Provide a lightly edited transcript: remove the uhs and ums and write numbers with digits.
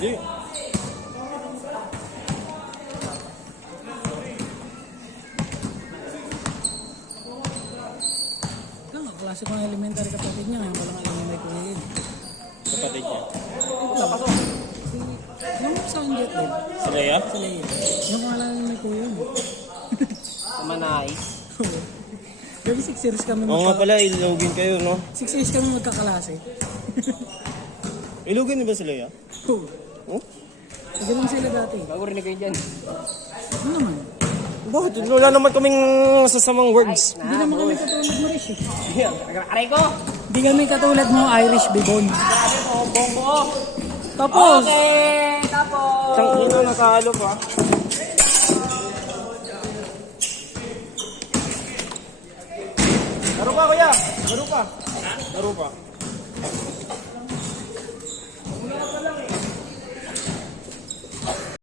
Hindi. Klase ko ng elementary kapatid niya, ngayon palang alam niya may kuya yun. Kapatid niya. Yung sa Anjet din. Si Leia? Sa Leia. Yung alam niya may kuya yun. Sa Manay. Gabi 6 years kami Oo nga pala, ilugin kayo, no? 6 years kami magkakalase. Ilugin niyo ba si Leia? Oo. Oh? Ganun sila dati. Bago rin kayo dyan. Ano naman? Bakit? Wala naman kaming sasamang words. Hindi naman kami katulad mo, Rish eh. Aray ko! Hindi kami katulad mo, Irish Bibon. Grabe po, bongo. Tapos, Okay, tapos. Isang ino nakahalo pa. Laro pa, kuya! Laro pa! Laro pa.